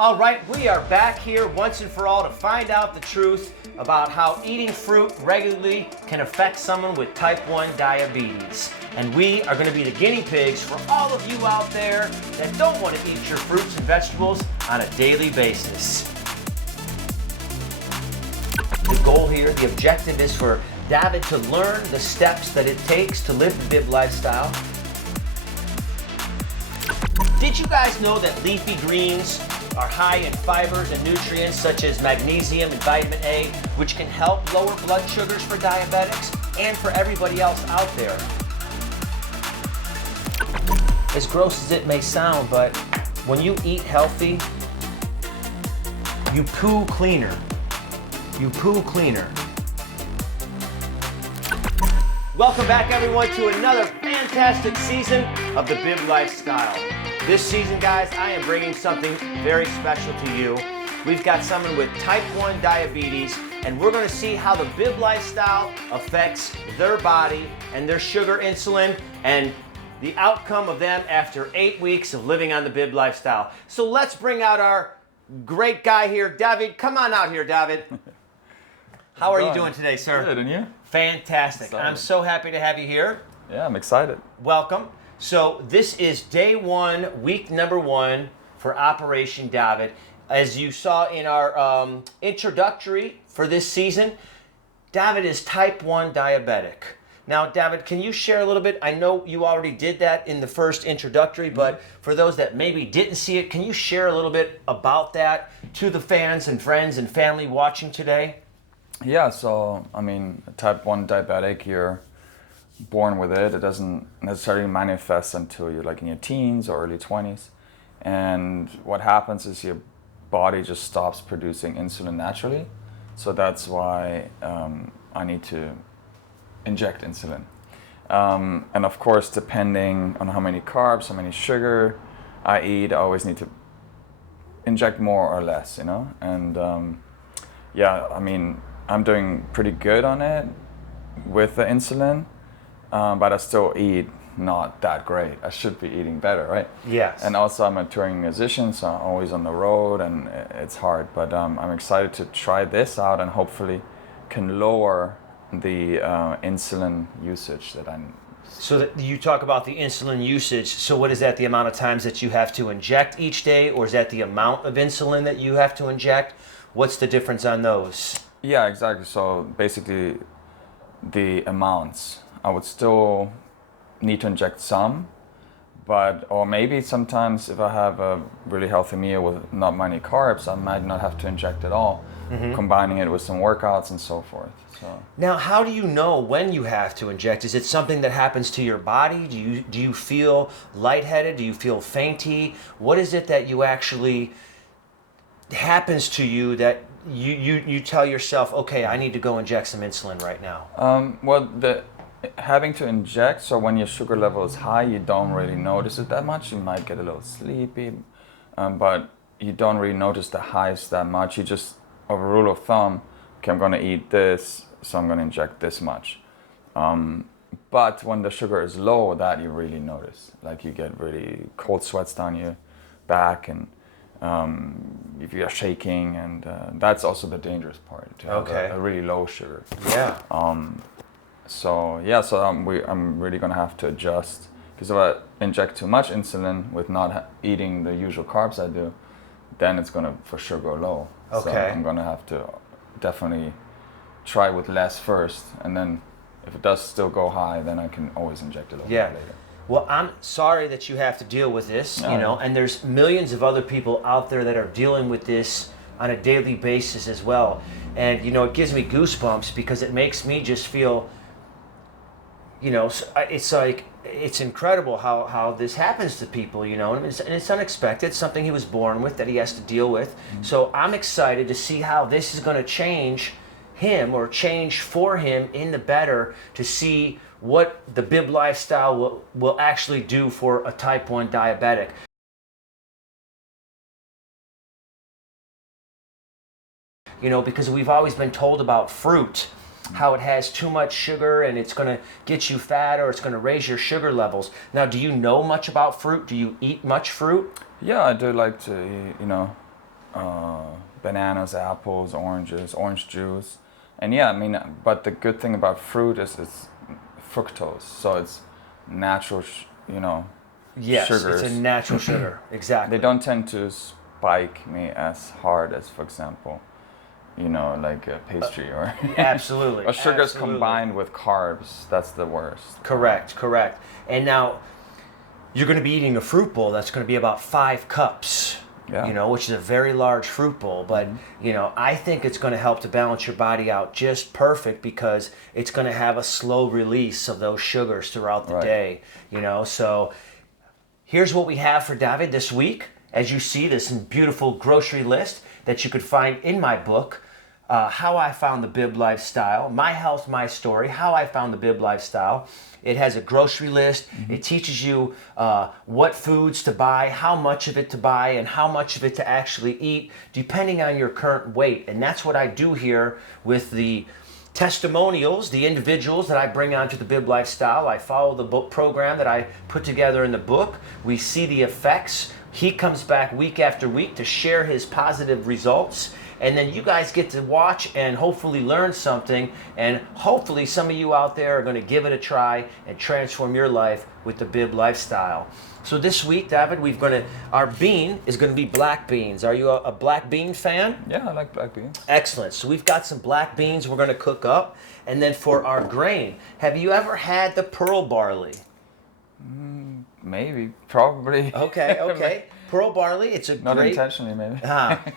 All right, we are back here once and for all to find out the truth about how eating fruit regularly can affect someone with type 1 diabetes. And we are going to be the guinea pigs for all of you out there that don't want to eat your fruits and vegetables on a daily basis. The goal here, the objective is for David to learn the steps that it takes to live the BIB lifestyle. Did you guys know that leafy greens are high in fibers and nutrients such as magnesium and vitamin A, which can help lower blood sugars for diabetics and for everybody else out there? As gross as it may sound, but when you eat healthy, you poo cleaner. You poo cleaner. Welcome back, everyone, to another fantastic season of the BIB lifestyle. This season, guys, I am bringing something very special to you. We've got someone with type 1 diabetes, and we're going to see how the BIB lifestyle affects their body and their sugar insulin and the outcome of them after 8 weeks of living on the BIB lifestyle. So let's bring out our great guy here, David. Come on out here, David. How are you doing today, sir? Good, and you? Fantastic. Excited. I'm so happy to have you here. Yeah, I'm excited. Welcome. So this is day one, week number one for Operation David. As you saw in our introductory for this season, David is type 1 diabetic. Now, David, can you share a little bit? I know you already did that in the first introductory, but for those that maybe didn't see it, can you share a little bit about that to the fans and friends and family watching today? Yeah, so, I mean, type 1 diabetic, you're born with it. It doesn't necessarily manifest until you're like in your teens or early 20s. And what happens is your body just stops producing insulin naturally. So that's why I need to inject insulin. And of course, depending on how many carbs, how many sugar I eat, I always need to inject more or less, you know? And yeah, I mean, I'm doing pretty good on it with the insulin. But I still eat not that great. I should be eating better, right? Yes. And also I'm a touring musician, so I'm always on the road and it's hard. But I'm excited to try this out and hopefully can lower the insulin usage that I'm... So that you talk about the insulin usage. So what is that, the amount of times that you have to inject each day, or is that the amount of insulin that you have to inject? What's the difference on those? Yeah, exactly. So basically the amounts. I would still need to inject some, or maybe sometimes if I have a really healthy meal with not many carbs, I might not have to inject at all, combining it with some workouts and so forth. So. Now, how do you know when you have to inject? Is it something that happens to your body? Do you feel lightheaded? Do you feel fainty? What is it that you actually happens to you that you tell yourself, okay, I need to go inject some insulin right now? Well, having to inject, so when your sugar level is high, you don't really notice it that much. You might get a little sleepy, but you don't really notice the highs that much. You just, of a rule of thumb, okay, I'm going to eat this, so I'm going to inject this much. But when the sugar is low, that you really notice. Like you get really cold sweats down your back, and if you're shaking, and that's also the dangerous part, to have a really low sugar. Yeah. So I'm really gonna have to adjust, because if I inject too much insulin with not eating the usual carbs I do, then it's gonna for sure go low. Okay. So I'm gonna have to definitely try with less first, and then if it does still go high, then I can always inject a little bit later. Well, I'm sorry that you have to deal with this, you know, and there's millions of other people out there that are dealing with this on a daily basis as well. And, you know, it gives me goosebumps because it makes me just feel, you know, it's like, it's incredible how this happens to people, you know, and it's unexpected, something he was born with that he has to deal with. So I'm excited to see how this is going to change him, or change for him in the better, to see what the BIB lifestyle will actually do for a type 1 diabetic. You know, because we've always been told about fruit, how it has too much sugar and it's going to get you fat, or it's going to raise your sugar levels. Now, do you know much about fruit? Do you eat much fruit? Yeah, I do like to, you know, bananas, apples, oranges, orange juice. And yeah, I mean, but the good thing about fruit is it's fructose, so it's natural, Yes, sugars. it's a natural sugar. Exactly. They don't tend to spike me as hard as, for example, like a pastry or Absolutely. or sugars Absolutely. combined with carbs. That's the worst. Correct. And now you're going to be eating a fruit bowl that's going to be about 5 cups. Yeah. Which is a very large fruit bowl. But, I think it's going to help to balance your body out just perfect because it's going to have a slow release of those sugars throughout the day. So here's what we have for David this week. As you see, this beautiful grocery list that you could find in my book, How I Found the Bib Lifestyle, My Health, My Story, How I Found the Bib Lifestyle. It has a grocery list. Mm-hmm. It teaches you what foods to buy, how much of it to buy, and how much of it to actually eat, depending on your current weight. And that's what I do here with the testimonials, the individuals that I bring onto the Bib Lifestyle. I follow the book program that I put together in the book. We see the effects. He comes back week after week to share his positive results. And then you guys get to watch and hopefully learn something. And hopefully some of you out there are going to give it a try and transform your life with the Bib Lifestyle. So this week, David, our bean is going to be black beans. Are you a black bean fan? Yeah, I like black beans. Excellent. So we've got some black beans we're going to cook up. And then for our grain, have you ever had the pearl barley? Maybe, probably. Okay. Pearl barley, it's not intentionally, maybe.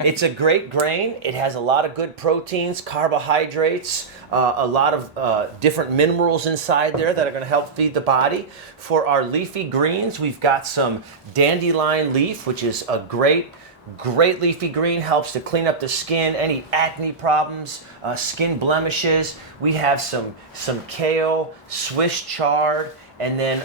It's a great grain. It has a lot of good proteins, carbohydrates, a lot of different minerals inside there that are going to help feed the body. For our leafy greens, we've got some dandelion leaf, which is a great leafy green, helps to clean up the skin, any acne problems, skin blemishes. We have some kale, Swiss chard, and then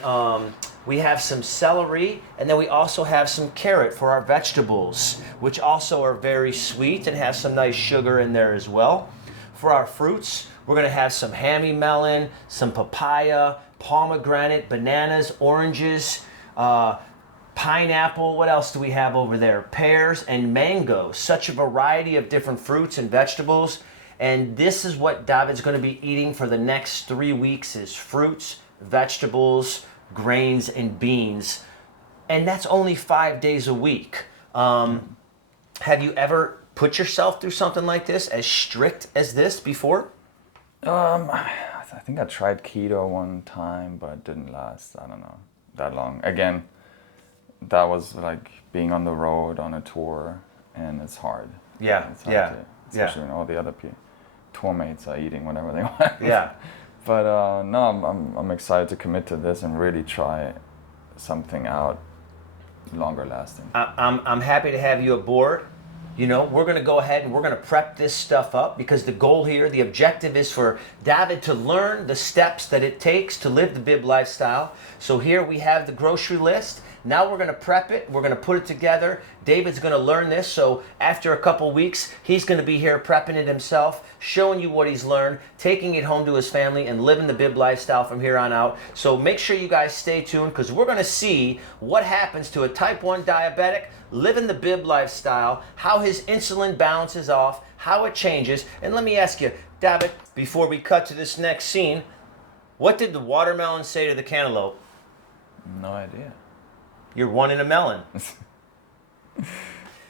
we have some celery, and then we also have some carrot for our vegetables, which also are very sweet and have some nice sugar in there as well. For our fruits, we're going to have some hammy melon, some papaya, pomegranate, bananas, oranges, pineapple. What else do we have over there? Pears and mangoes. Such a variety of different fruits and vegetables. And this is what David's going to be eating for the next 3 weeks is fruits, vegetables, grains, and beans. And that's only 5 days a week. Have you ever put yourself through something like this, as strict as this before? I think I tried keto one time, but it didn't last, I don't know, that long. Again, that was like being on the road on a tour, and it's hard. Yeah, it's hard especially when all the other tour mates are eating whatever they want. Yeah. But no, I'm excited to commit to this and really try something out longer lasting. I'm happy to have you aboard. We're going to go ahead and we're going to prep this stuff up because the goal here, the objective is for David to learn the steps that it takes to live the Bib Lifestyle. So here we have the grocery list. Now we're going to prep it. We're going to put it together. David's going to learn this. So after a couple weeks, he's going to be here prepping it himself, showing you what he's learned, taking it home to his family, and living the Bib Lifestyle from here on out. So make sure you guys stay tuned because we're going to see what happens to a type 1 diabetic living the Bib Lifestyle, how his insulin balances off, how it changes. And let me ask you, David, before we cut to this next scene, what did the watermelon say to the cantaloupe? No idea. You're one in a melon.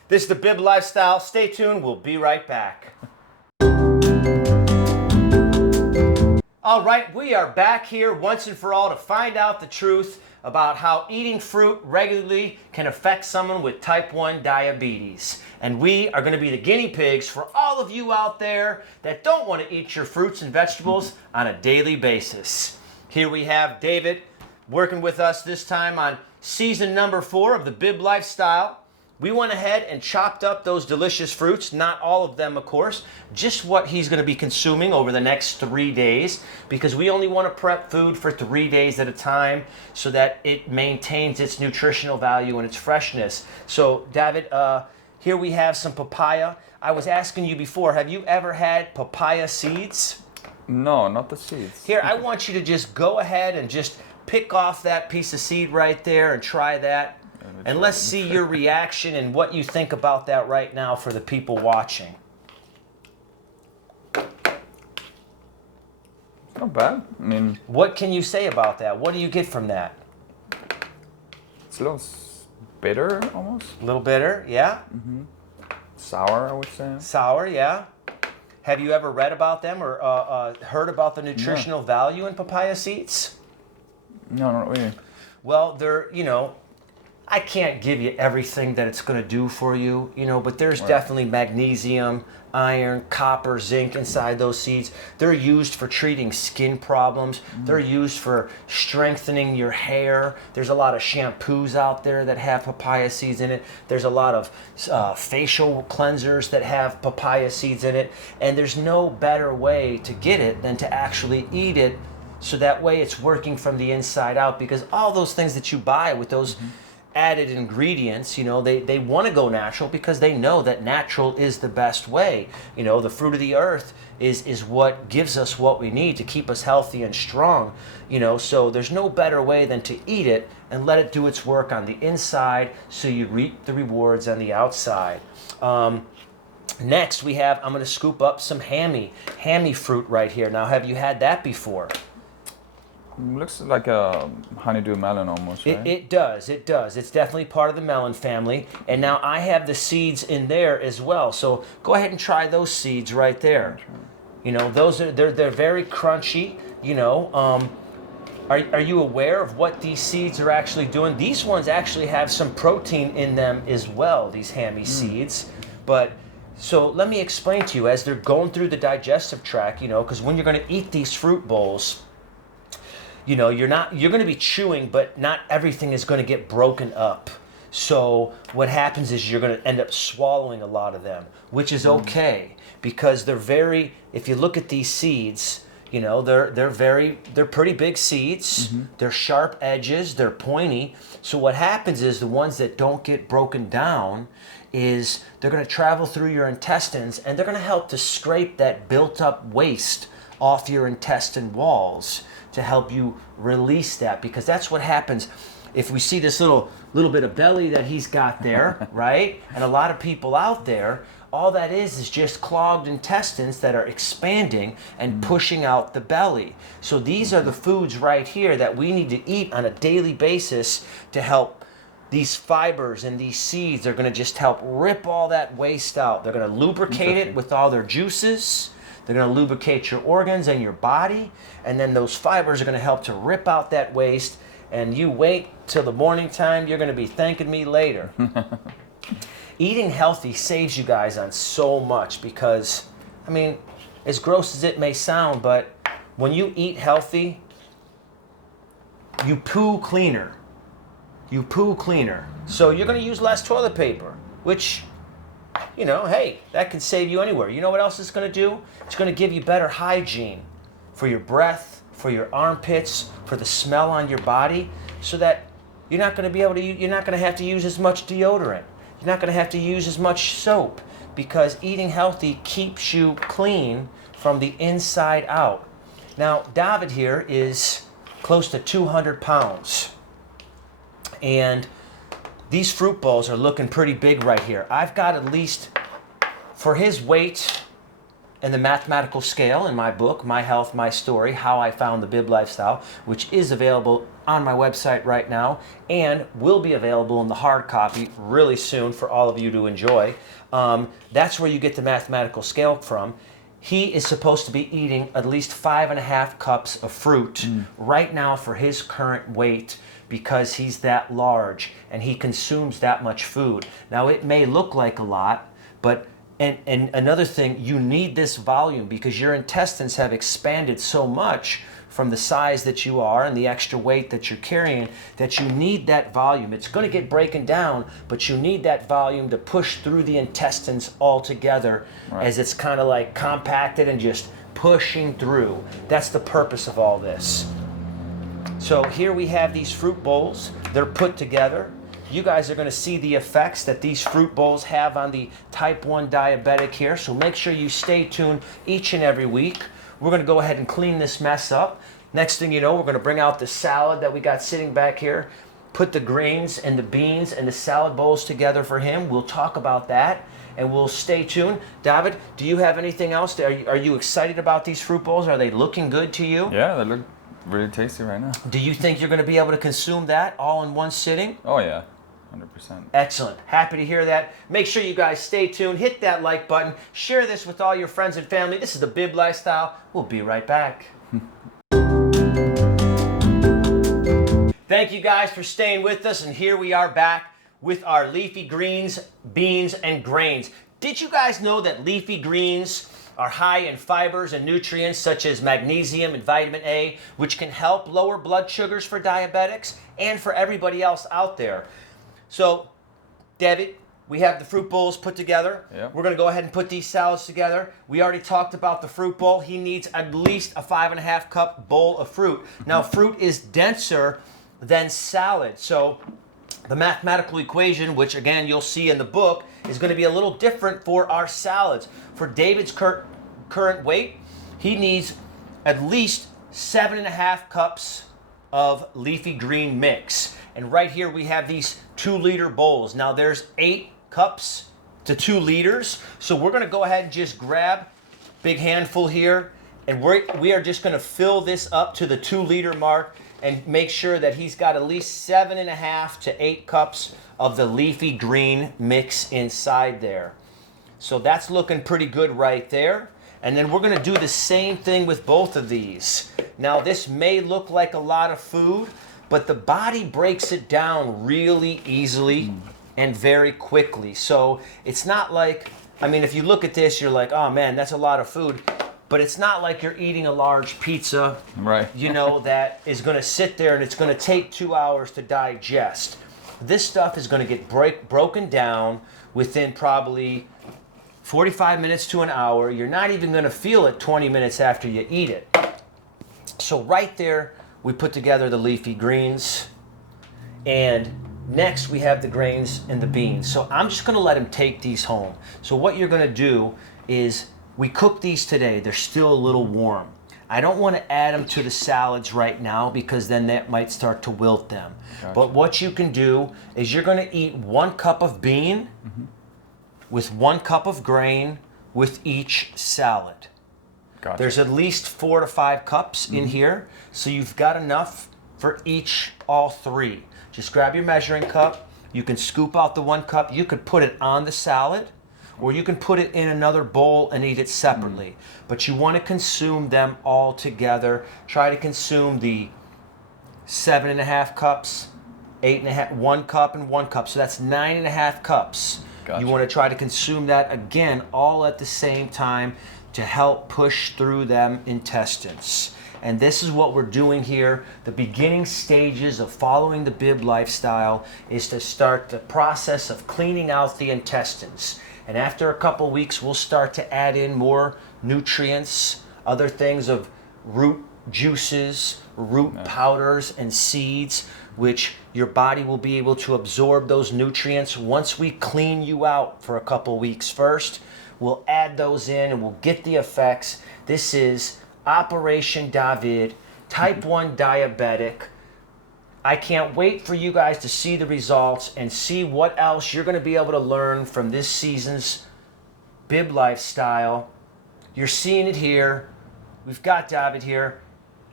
This is the Bib Lifestyle. Stay tuned. We'll be right back. All right, we are back here once and for all to find out the truth about how eating fruit regularly can affect someone with type 1 diabetes. And we are going to be the guinea pigs for all of you out there that don't want to eat your fruits and vegetables on a daily basis. Here we have David working with us this time on season number 4 of the Bib Lifestyle. We went ahead and chopped up those delicious fruits, not all of them, of course, just what he's going to be consuming over the next 3 days, because we only want to prep food for 3 days at a time so that it maintains its nutritional value and its freshness. So, David, here we have some papaya. I was asking you before, have you ever had papaya seeds? No, not the seeds. Here, I want you to just go ahead and just pick off that piece of seed right there and try that. And let's see your reaction and what you think about that right now for the people watching. It's not bad. I mean, what can you say about that? What do you get from that? It's a little bitter, almost. A little bitter, yeah. Sour, I would say. Sour, yeah. Have you ever read about them or heard about the nutritional value in papaya seeds? No, not really. Well, they're, I can't give you everything that it's going to do for you, but there's definitely magnesium, iron, copper, zinc inside those seeds. They're used for treating skin problems. They're used for strengthening your hair. There's a lot of shampoos out there that have papaya seeds in it. There's a lot of facial cleansers that have papaya seeds in it. And there's no better way to get it than to actually eat it, so that way it's working from the inside out, because all those things that you buy with those added ingredients, they want to go natural because they know that natural is the best way. The fruit of the earth is what gives us what we need to keep us healthy and strong. So there's no better way than to eat it and let it do its work on the inside so you reap the rewards on the outside. Next we have, I'm going to scoop up some hammy fruit right here. Now, have you had that before? Looks like a honeydew melon almost, right? It does. It's definitely part of the melon family. And now I have the seeds in there as well. So go ahead and try those seeds right there. Those they're very crunchy. Are you aware of what these seeds are actually doing? These ones actually have some protein in them as well, these hammy seeds. But so let me explain to you, as they're going through the digestive tract, because when you're going to eat these fruit bowls, you're going to be chewing, but not everything is going to get broken up. So what happens is you're going to end up swallowing a lot of them, which is okay, because if you look at these seeds, they're pretty big seeds. They're sharp edges, they're pointy. So what happens is the ones that don't get broken down is they're going to travel through your intestines, and they're going to help to scrape that built up waste off your intestine walls, to help you release that, because that's what happens if we see this little bit of belly that he's got there, right? And a lot of people out there, all that is just clogged intestines that are expanding and pushing out the belly. So these are the foods right here that we need to eat on a daily basis to help. These fibers and these seeds are going to just help rip all that waste out. They're going to lubricate it with all their juices. They're going to lubricate your organs and your body, and then those fibers are going to help to rip out that waste, and you wait till the morning time, you're going to be thanking me later. Eating healthy saves you guys on so much, because, as gross as it may sound, but when you eat healthy, you poo cleaner. So you're going to use less toilet paper, which, hey, that can save you anywhere. You know what else it's going to do? It's going to give you better hygiene for your breath, for your armpits, for the smell on your body, so that you're not going to have to use as much deodorant. You're not going to have to use as much soap, because eating healthy keeps you clean from the inside out. Now, David here is close to 200 pounds. And these fruit bowls are looking pretty big right here. I've got at least, for his weight and the mathematical scale in my book, My Health, My Story, How I Found the Bib Lifestyle, which is available on my website right now and will be available in the hard copy really soon for all of you to enjoy. That's where you get the mathematical scale from. He is supposed to be eating at least 5.5 cups of fruit right now for his current weight, because he's that large and he consumes that much food. Now, it may look like a lot, but and another thing, you need this volume, because your intestines have expanded so much from the size that you are and the extra weight that you're carrying, that you need that volume. It's going to get broken down, but you need that volume to push through the intestines all together, as it's kind of like compacted and just pushing through. That's the purpose of all this. So here we have these fruit bowls. They're put together. You guys are going to see the effects that these fruit bowls have on the type 1 diabetic here. So make sure you stay tuned each and every week. We're going to go ahead and clean this mess up. Next thing you know, we're going to bring out the salad that we got sitting back here. put the grains and the beans and the salad bowls together for him. We'll talk about that, and we'll stay tuned. David, do you have anything else? Are you excited about these fruit bowls? Are they looking good to you? Yeah, they look really tasty right now. Do you think you're going to be able to consume that all in one sitting? Oh yeah, 100%. Excellent. Happy to hear that. Make sure you guys stay tuned. Hit that like button. Share this with all your friends and family. This is the Bib Lifestyle. We'll be right back. Thank you guys for staying with us, and here we are back with our leafy greens, beans, and grains. Did you guys know that leafy greens are high in fibers and nutrients such as magnesium and vitamin A, which can help lower blood sugars for diabetics and for everybody else out there? So, David, we have the fruit bowls put together. Yep. We're going to go ahead and put these salads together. We already talked about the fruit bowl. He needs at least a 5.5 cup bowl of fruit. Now, fruit is denser than salad. So the mathematical equation, which again you'll see in the book, is going to be a little different for our salads. For David's current weight, he needs at least 7.5 cups of leafy green mix. And right here we have these 2-liter bowls. Now there's 8 cups to 2 liters. So we're going to go ahead and just grab a big handful here, and we are just going to fill this up to the 2-liter mark and make sure that he's got at least 7.5 to 8 cups of the leafy green mix inside there. So that's looking pretty good right there. And then we're going to do the same thing with both of these. Now this may look like a lot of food, but the body breaks it down really easily and very quickly. So it's not like, I mean, if you look at this, you're like, oh man, that's a lot of food. But it's not like you're eating a large pizza, Right. you know, that is going to sit there and it's going to take 2 hours to digest. This stuff is going to get broken down within probably 45 minutes to an hour. You're not even going to feel it 20 minutes after you eat it. So right there, we put together the leafy greens. And next we have the grains and the beans. So I'm just going to let him take these home. So what you're going to do is, we cooked these today. They're still a little warm. I don't want to add them to the salads right now because then that might start to wilt them. Gotcha. But what you can do is you're going to eat 1 cup of bean with 1 cup of grain with each salad. Gotcha. There's at least 4 to 5 cups in here, so you've got enough for all 3. Just grab your measuring cup. You can scoop out the 1 cup. You could put it on the salad, or you can put it in another bowl and eat it separately. But you want to consume them all together. Try to consume the 7.5 cups, 8.5, 1 cup and 1 cup. So that's 9.5 cups. Gotcha. You want to try to consume that again, all at the same time to help push through them intestines. And this is what we're doing here. The beginning stages of following the Bib lifestyle is to start the process of cleaning out the intestines. And after a couple weeks, we'll start to add in more nutrients, other things of root juices, root powders, and seeds, which your body will be able to absorb those nutrients. Once we clean you out for a couple weeks first, we'll add those in and we'll get the effects. This is Operation David, type 1 diabetic. I can't wait for you guys to see the results and see what else you're going to be able to learn from this season's Bib lifestyle. You're seeing it here. We've got David here.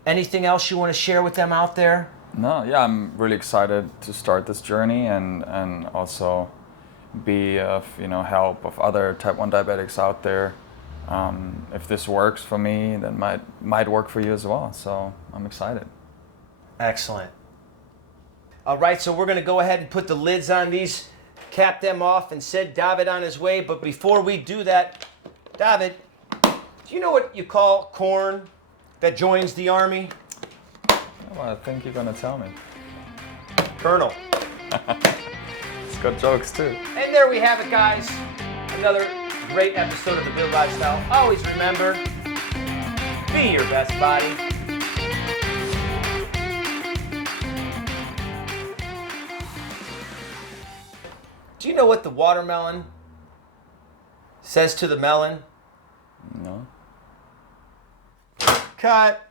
Anything else you want to share with them out there? No, yeah, I'm really excited to start this journey and also be of help of other type 1 diabetics out there. If this works for me, then might work for you as well. So I'm excited. Excellent. All right, so we're going to go ahead and put the lids on these, cap them off, and send David on his way. But before we do that, David, do you know what you call corn that joins the army? Well, I think you're going to tell me. Colonel. It's got jokes too. And there we have it, guys. Another great episode of the Bib Lifestyle. Always remember, be your best body. Do you know what the watermelon says to the melon? No. Cut.